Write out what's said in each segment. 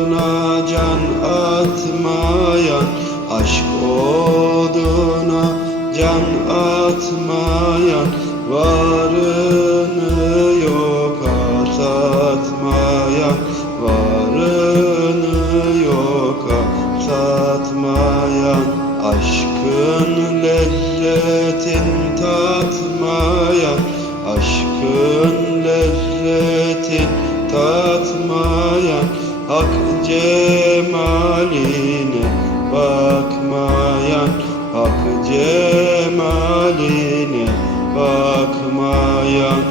oduna can atmayan Aşk oduna can atmayan Varını yok atmayan Varını yok atmayan Aşkın lezzetin tatmayan Aşkın lezzetin tatmayan. Hak cemaline bakmayan Hak cemaline bakmayan.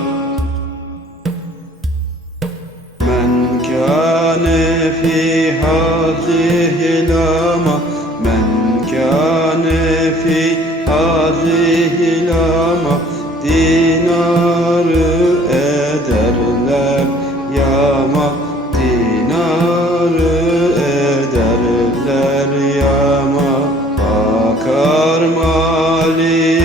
Men kâne fî hâzihil ama Men kâne fî hâzihil ama Dinarı ederler yama Amen.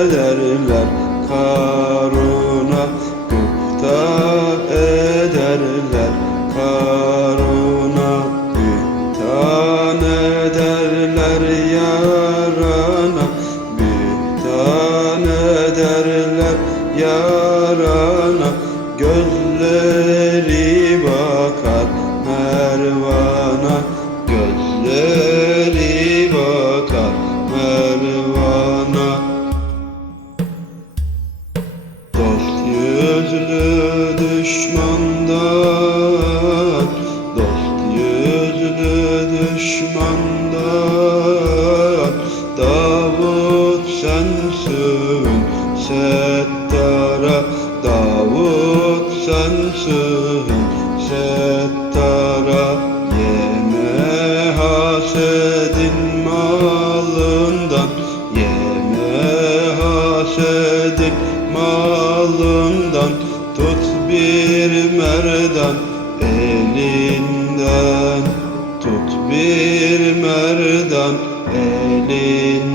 Ederler karuna Gıpta ederler karuna Bühtan ederler yarana Bühtan ederler yarana düşmandan Dost yüzlü düşmandan Davut sensin Settara Davut sensin Settara. Yeme hasedin malından Yeme hasedin malından. Tut bir merdan elinden. Tut bir merdan elinden